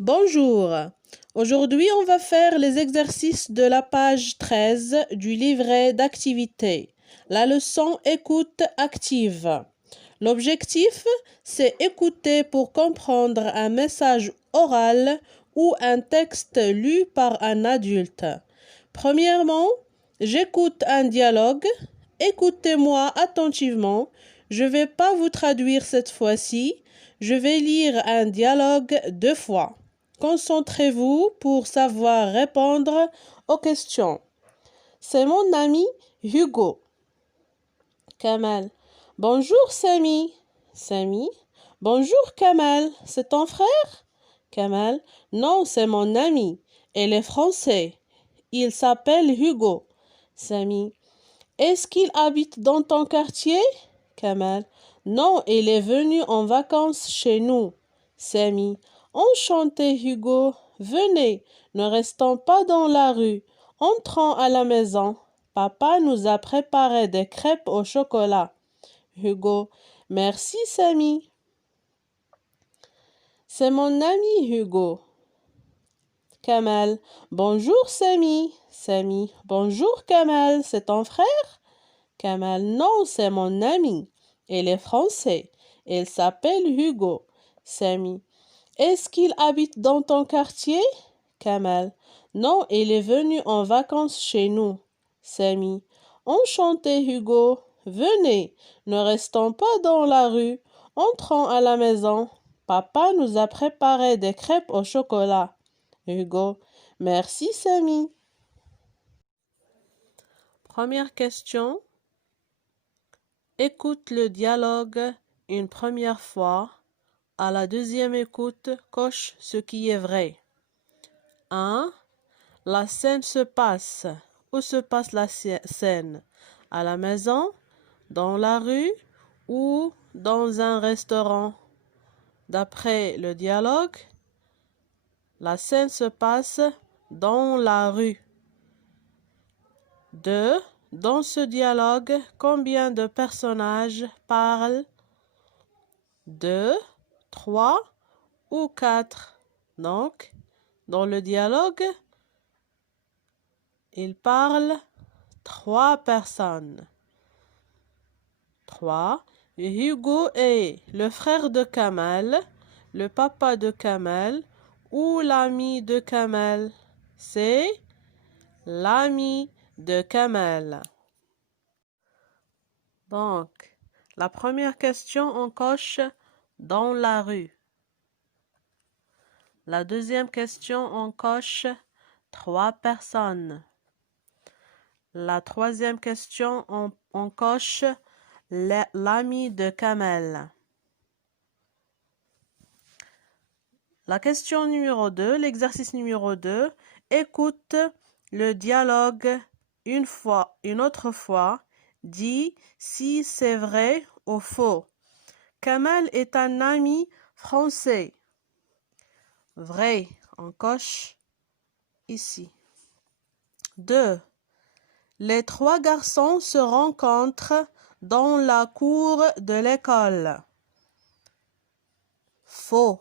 Bonjour. Aujourd'hui, on va faire les exercices de la page 13 du livret d'activité. La leçon écoute active. L'objectif, c'est écouter pour comprendre un message oral ou un texte lu par un adulte. Premièrement, j'écoute un dialogue. Écoutez-moi attentivement. Je ne vais pas vous traduire cette fois-ci. Je vais lire un dialogue 2 fois. Concentrez-vous pour savoir répondre aux questions. C'est mon ami Hugo. Kamal. Bonjour Samy. Samy. Bonjour Kamal. C'est ton frère? Kamal. Non, c'est mon ami. Il est français. Il s'appelle Hugo. Samy. Est-ce qu'il habite dans ton quartier? Kamal. Non, il est venu en vacances chez nous. Samy. Enchanté Hugo. Venez, ne restons pas dans la rue. Entrons à la maison. Papa nous a préparé des crêpes au chocolat. Hugo. Merci Samy. C'est mon ami Hugo. Kamal. Bonjour Samy. Samy. Bonjour Kamal, c'est ton frère? Kamal. Non, c'est mon ami. Il est français. Il s'appelle Hugo. Samy. Est-ce qu'il habite dans ton quartier? Kamal. Non, il est venu en vacances chez nous. Samy. Enchanté Hugo. Venez, ne restons pas dans la rue. Entrons à la maison. Papa nous a préparé des crêpes au chocolat. Hugo. Merci Samy. Première question. Écoute le dialogue une première fois. À la deuxième écoute, coche ce qui est vrai. 1. La scène se passe. Où se passe la scène? À la maison, dans la rue ou dans un restaurant? D'après le dialogue, la scène se passe dans la rue. 2. Dans ce dialogue, combien de personnages parlent? 2, 3 ou 4. Donc, dans le dialogue, il parle 3 personnes. 3. Hugo est le frère de Kamal, le papa de Kamal ou l'ami de Kamal. C'est l'ami de Kamal. Donc, la première question, on coche dans la rue. La deuxième question, on coche 3 personnes. La troisième question, on coche l'ami de Kamal. La question numéro 2, l'exercice numéro 2, écoute le dialogue une autre fois, dis si c'est vrai ou faux. Kamal est un ami français. Vrai, on coche ici. 2. Les 3 garçons se rencontrent dans la cour de l'école. Faux.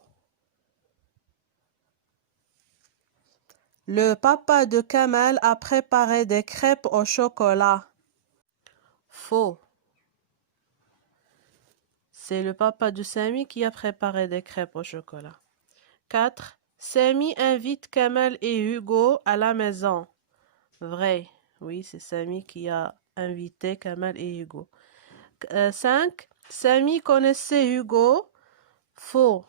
Le papa de Kamal a préparé des crêpes au chocolat. Faux. C'est le papa de Samy qui a préparé des crêpes au chocolat. 4. Samy invite Kamal et Hugo à la maison. Vrai. Oui, c'est Samy qui a invité Kamal et Hugo. 5. Samy connaissait Hugo. Faux.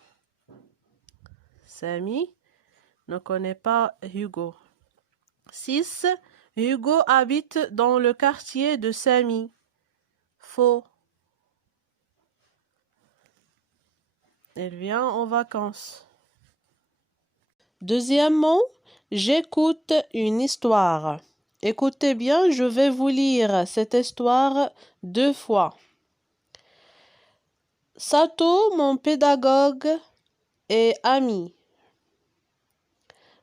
Samy ne connaît pas Hugo. 6. Hugo habite dans le quartier de Samy. Faux. Il vient en vacances. Deuxièmement, j'écoute une histoire. Écoutez bien, je vais vous lire cette histoire 2 fois. Sato, mon pédagogue et ami.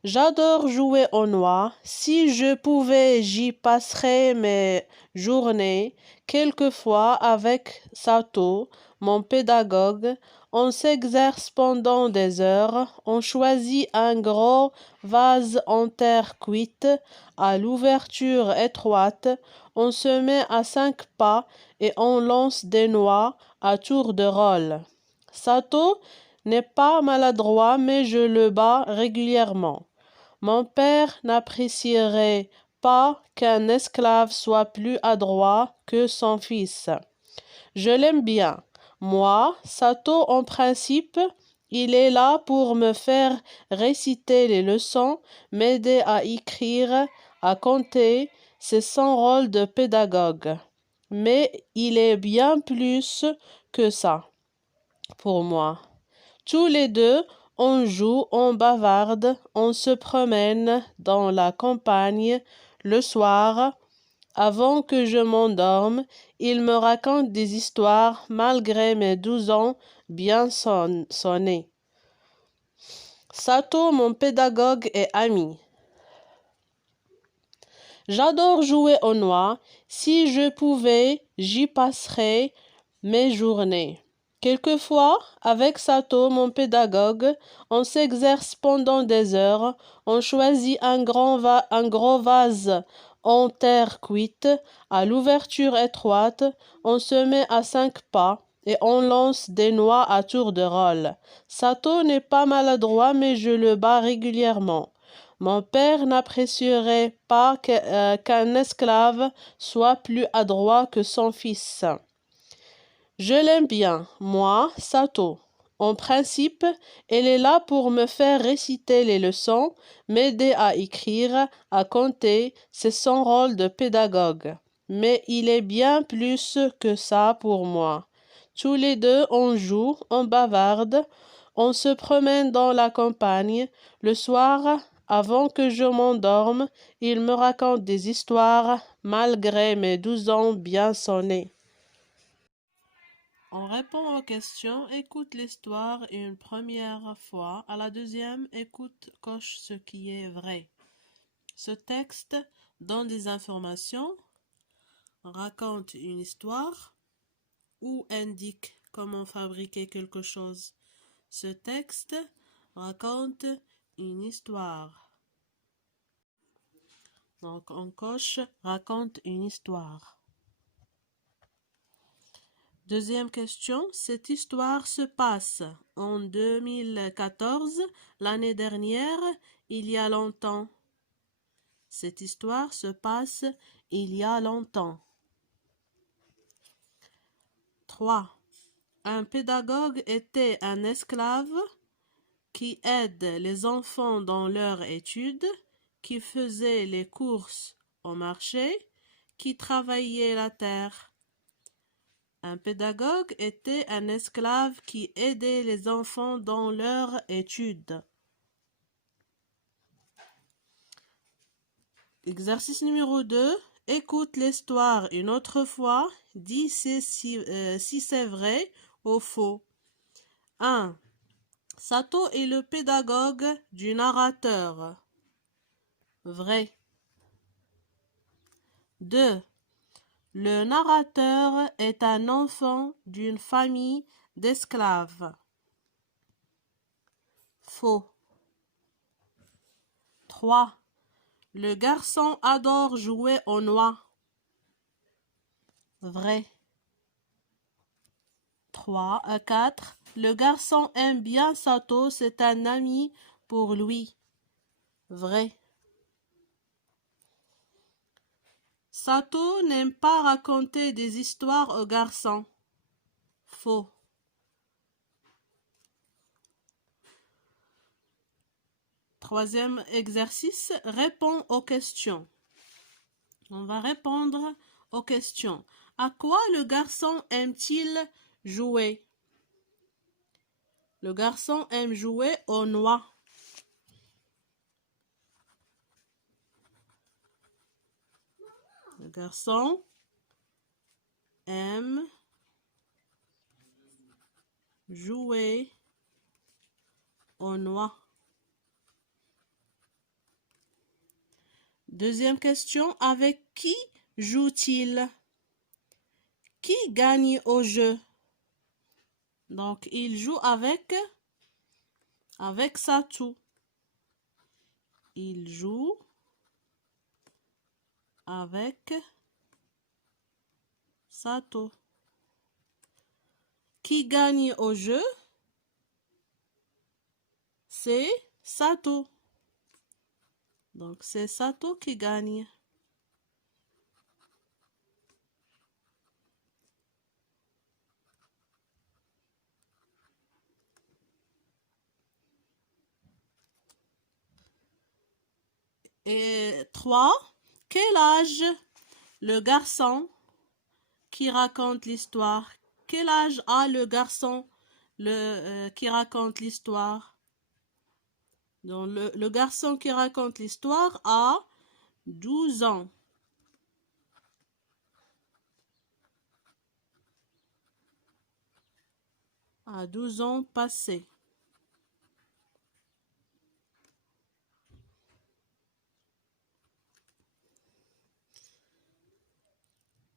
J'adore jouer au noix. Si je pouvais, j'y passerais mes journées. Quelquefois, avec Sato, mon pédagogue, On s'exerce pendant des heures. On choisit un gros vase en terre cuite à l'ouverture étroite. On se met à 5 pas et on lance des noix à tour de rôle. Sato n'est pas maladroit, mais je le bats régulièrement. Mon père n'apprécierait pas qu'un esclave soit plus adroit que son fils. Je l'aime bien. Moi, Sato, en principe, il est là pour me faire réciter les leçons, m'aider à écrire, à compter. C'est son rôle de pédagogue. Mais il est bien plus que ça pour moi. Tous les deux, on joue, on bavarde, on se promène dans la campagne le soir. Avant que je m'endorme, il me raconte des histoires malgré mes 12 ans bien sonnés. Sato, mon pédagogue et ami. J'adore jouer aux noix. Si je pouvais, j'y passerais mes journées. Quelquefois, avec Sato, mon pédagogue, on s'exerce pendant des heures. On choisit un gros vase en terre cuite, à l'ouverture étroite. On se met à 5 pas et on lance des noix à tour de rôle. Sato n'est pas maladroit, mais je le bats régulièrement. Mon père n'apprécierait pas qu'un esclave soit plus adroit que son fils. Je l'aime bien, moi, Sato. En principe, elle est là pour me faire réciter les leçons, m'aider à écrire, à compter. C'est son rôle de pédagogue. Mais il est bien plus que ça pour moi. Tous les deux, on joue, on bavarde, on se promène dans la campagne. Le soir, avant que je m'endorme, il me raconte des histoires, malgré mes 12 ans bien sonnés. On répond aux questions, écoute l'histoire une première fois. À la deuxième, écoute, coche ce qui est vrai. Ce texte donne des informations, raconte une histoire ou indique comment fabriquer quelque chose. Ce texte raconte une histoire. Donc on coche raconte une histoire. Deuxième question, cette histoire se passe en 2014, l'année dernière, il y a longtemps. Cette histoire se passe il y a longtemps. 3. Un pédagogue était un esclave qui aide les enfants dans leurs études, qui faisait les courses au marché, qui travaillait la terre. Un pédagogue était un esclave qui aidait les enfants dans leurs études. Exercice numéro 2. Écoute l'histoire une autre fois. Dis si c'est vrai ou faux. 1. Sato est le pédagogue du narrateur. Vrai. 2. Le narrateur est un enfant d'une famille d'esclaves. Faux. 3. Le garçon adore jouer aux noix. Vrai. 4. Le garçon aime bien Sato, c'est un ami pour lui. Vrai. Sato n'aime pas raconter des histoires aux garçons. Faux. Troisième exercice, réponds aux questions. On va répondre aux questions. À quoi le garçon aime-t-il jouer? Le garçon aime jouer aux noix. Le garçon aime jouer aux noix. Deuxième question, avec qui joue-t-il? Qui gagne au jeu? Donc, il joue avec Satou. Il joue avec Sato. Qui gagne au jeu? C'est Sato. Donc, c'est Sato qui gagne. Et 3. Quel âge le garçon qui raconte l'histoire? Quel âge a le garçon qui raconte l'histoire? Donc, le garçon qui raconte l'histoire a 12 ans. À 12 ans passés.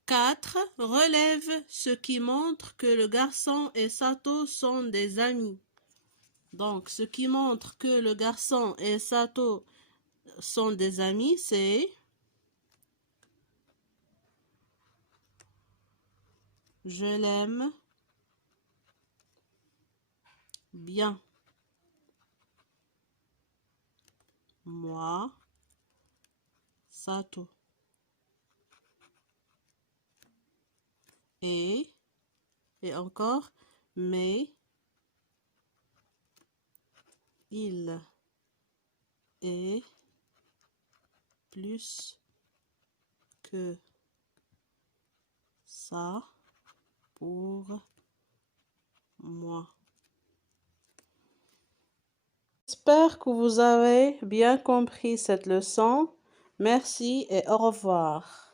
4. Relève ce qui montre que le garçon et Sato sont des amis. Donc, ce qui montre que le garçon et Sato sont des amis, c'est je l'aime bien. Moi, Sato. Et encore, mais il est plus que ça pour moi. J'espère que vous avez bien compris cette leçon. Merci et au revoir.